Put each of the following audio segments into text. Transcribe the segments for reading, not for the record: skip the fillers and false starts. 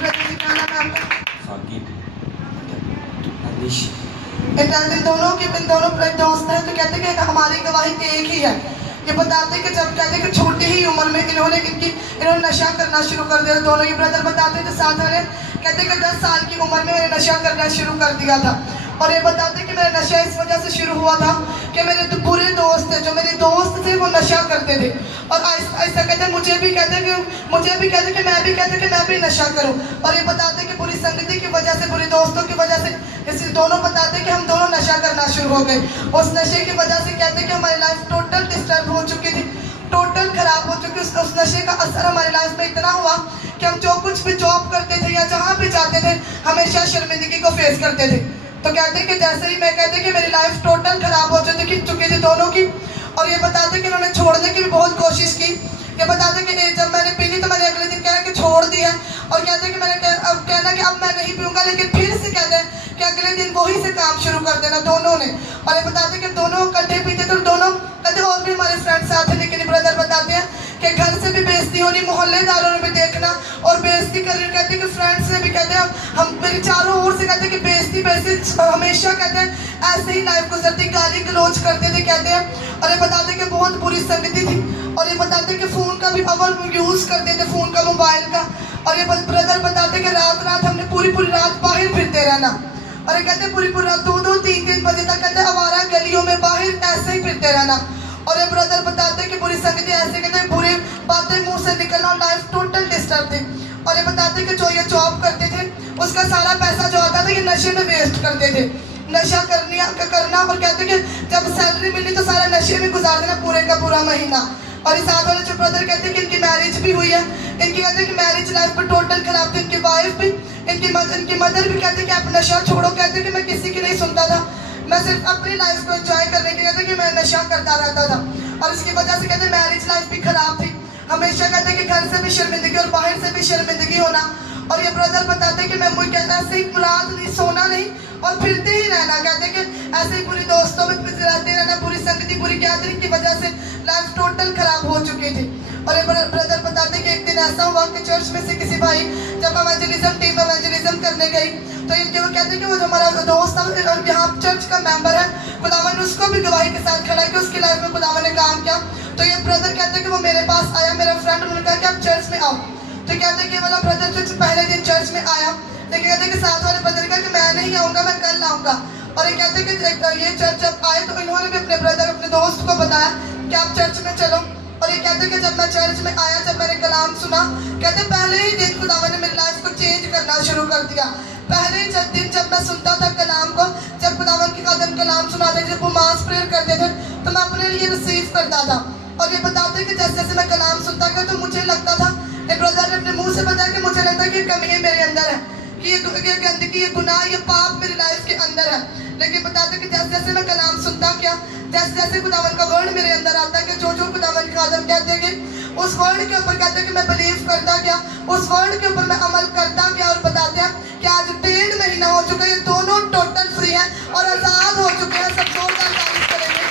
इन दोनों दोस्त हैं जो कहते हैं कि हमारी गवाही एक ही है। ये बताते हैं कि जब कहते हैं कि छोटी ही उम्र में इन्होंने नशा करना शुरू कर दिया। दोनों ही ब्रदर बताते हैं जो साथ वाले कहते हैं कि 10 साल की उम्र में मैंने नशा करना शुरू कर दिया था। और ये बताते हैं कि मेरा नशा इस वजह से शुरू हुआ था कि मेरे तो बुरे दोस्त थे, जो मेरे दोस्त थे वो नशा करते थे। और ऐसा कहते हैं मुझे भी कहते कि मैं भी नशा करूं। और ये बताते हैं कि बुरी संगति की वजह से, बुरे दोस्तों की वजह से इस दोनों बताते हैं कि हम दोनों नशा करना शुरू हो गए। उस नशे की वजह से कहते हैं कि हमारी लाइफ टोटल डिस्टर्ब हो चुकी थी, टोटल खराब हो चुकी। उस नशे का असर हमारी लाइफ में इतना हुआ कि हम जो कुछ भी जॉब करते थे या जहाँ भी जाते थे हमेशा शर्मिंदगी को फेस करते थे। तो कहते हैं कि जैसे ही मैं कहते हैं कि मेरी लाइफ टोटल खराब हो चुकी थी दोनों की। और ये बताते हैं कि उन्होंने छोड़ने की भी बहुत कोशिश की। ये बताते हैं कि जब मैंने पी ली तो मैंने अगले दिन कहा कि छोड़ दी है। और कहते हैं कि मैंने कहना कि अब मैं नहीं पीऊंगा, लेकिन फिर से कहते हैं कि अगले दिन वही से काम शुरू कर देना दोनों ने। और ये बताते हैं कि दोनों इकट्ठे पीते थे और दोनों कहते और भी हमारे फ्रेंड साथ हैं। लेकिन ब्रदर बताते हैं कि घर से भी बेइज्जती होनी, मोहल्लेदारों ने भी देखना और बेइज्जती करनी। कहते हैं कि फ्रेंड्स ने भी कहते हैं हम मेरे चारों ओर से कहते हैं कि बेइज्जती हमेशा कहते हैं ऐसे ही लाइफ गुजरती, गाली गलौज करते थे कहते हैं। और ये बताते हैं कि बहुत बुरी संगति थी। और ये बताते हैं कि फ़ोन का भी ओवर यूज़ करते थे, फ़ोन का, मोबाइल का। और ये ब्रदर बताते हैं कि रात हमने पूरी रात बाहर फिरते रहना। और ये कहते हैं पूरी रात 2-2, 3-3 बजे तक कहते हैं आवारा गलियों में बाहर ऐसे ही फिरते रहना। और ये ब्रदर बताते हैं कि बुरी संगति ऐसे कहते हैं बुरी बातें मुंह से निकलना, लाइफ टोटल डिस्टर्ब थी। और ये बताते हैं कि जो ये जॉब करते थे उसका सारा पैसा जो आता था ये नशे में वेस्ट करते थे, नशा करना। और कहते कि जब सैलरी मिली तो सारा नशे में गुजार देना पूरे का पूरा महीना। और इस साथ वाले जो ब्रदर कहते हैं कि इनकी मैरिज भी हुई है, इनकी कहते हैं कि मैरिज लाइफ पर टोटल खराब थी। इनकी वाइफ भी, इनकी मदर भी कहते हैं कि आप नशा छोड़ो। कहते हैं कि मैं किसी की नहीं सुनता था, मैं सिर्फ अपनी लाइफ को एंजॉय करने के कहते हैं कि मैं नशा करता रहता था। और इसकी वजह से कहते हैं मैरिज लाइफ भी खराब थी। हमेशा कहते हैं कि घर से भी शर्मिंदगी और बाहर से भी शर्मिंदगी होना। और ये ब्रदर बताते हैं कि मैं मुझे कहता है ऐसे ही रात नहीं सोना नहीं और फिरते ही रहना। कहते हैं कि ऐसे ही बुरी दोस्तों में रहते रहना, बुरी संगति, बुरी गैदरिंग की वजह से लाइफ टोटल खराब हो चुकी थी। और ये ब्रदर बताते हैं कि एक दिन ऐसा हुआ कि चर्च में से किसी भाई जब टीम एवेंजलिज्म करने गई तो इनके वो कहते हैं कि वो जो हमारा दोस्त था और यहाँ चर्च का मेंबर है, खुदावन ने उसको भी गवाही के साथ खड़ा किया, उसकी लाइफ में खुदावन ने काम किया। तो ये ब्रदर कहते हैं कि वो मेरे पास आया, मेरा फ्रेंड, उन्होंने कहा कि आप चर्च में आओ। तो कहते हैं कि वाला ब्रदर जो पहले दिन चर्च में आया, लेकिन कहते हैं कि साथ वाले ब्रदर का कि मैं नहीं आऊँगा, मैं कल आऊँगा। और ये कहते हैं कि ये चर्च जब आए तो इन्होंने भी अपने ब्रदर, अपने दोस्त को बताया कि आप चर्च में चलो। और ये कहते हैं कि जब मैं चर्च में आया, जब मैंने कलाम सुना, कहते पहले ही दिन खुदावन ने मेरी लाइफ को चेंज करना शुरू कर दिया। पहले दिन जब मैं सुनता था कलाम को, जब खुदावन के कदम कलाम सुनाते, जब वो मास प्रेयर करते थे तो मैं अपने लिए रिसीव करता था। और ये बताते हैं कि जैसे जैसे मैं कलाम सुनता गया तो मुझे लगता था, ये ब्रदर ने अपने मुंह से बताया कि मुझे लगता है कि कमी मेरे अंदर है, कि ये गंदगी, ये गुनाह, ये पाप मेरी लाइफ के अंदर है। लेकिन बताते कि जैसे जैसे मैं कलाम सुनता गया, जैसे जैसे खुदावन का वर्ड मेरे अंदर आता है कि जो खुदावन का आदम कहते हैं कि उस वर्ड के ऊपर कहते हैं कि मैं बिलीव करता गया, उस वर्ड के ऊपर मैं अमल करता गया। और बताते हैं कि आज 1.5 महीना हो चुका है, ये दोनों टोटल फ्री हैं और आज़ाद हो चुके हैं। सब जोरदार तारीफ करेंगे।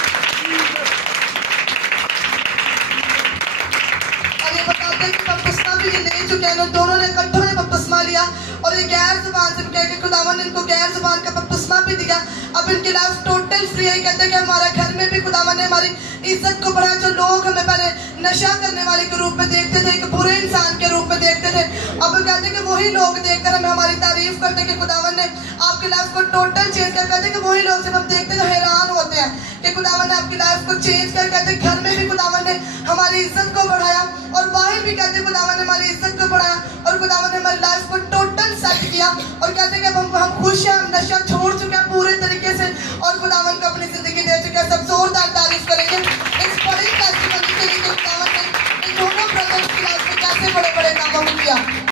और ये बताते हैं कि बपतिस्मा भी ये ले चुके हैं, दोनों ने इकट्ठों ने बपतिस्मा लिया। और ये गैर जुबान से कह के खुदावन ने इनको गैर जुबान का बपतिस्मा भी दिया। अब इनकी लाइफ टोटल फ्री है। कहते हैं कि हमारा घर में भी खुदावन ने हमारी इज्जत को बढ़ाया। जो लोग हमें पहले नशा करने वाले के रूप में देखते थे, एक बुरे इंसान के रूप में देखते थे, अब वो कहते हैं कि वही लोग देखकर हमें हमारी तारीफ करते हैं कि खुदावन ने आपकी लाइफ को टोटल चेंज कर। कहते हैं कि वही लोग जब हम देखते हैं तो हैरान होते हैं कि खुदावन ने आपकी लाइफ को चेंज कर। कहते हैं घर में भी खुदावन ने हमारी इज्जत को बढ़ाया और बाहर भी कहते हैं खुदावन ने हमारी इज्जत को बढ़ाया और खुदावन ने हमारी लाइफ को टोटल सेट किया। और कहते हैं कि हम खुश हैं, हम नशा छोड़ चुके हैं पूरे तरीके से और खुदावन को अपनी जिंदगी दे चुके हैं।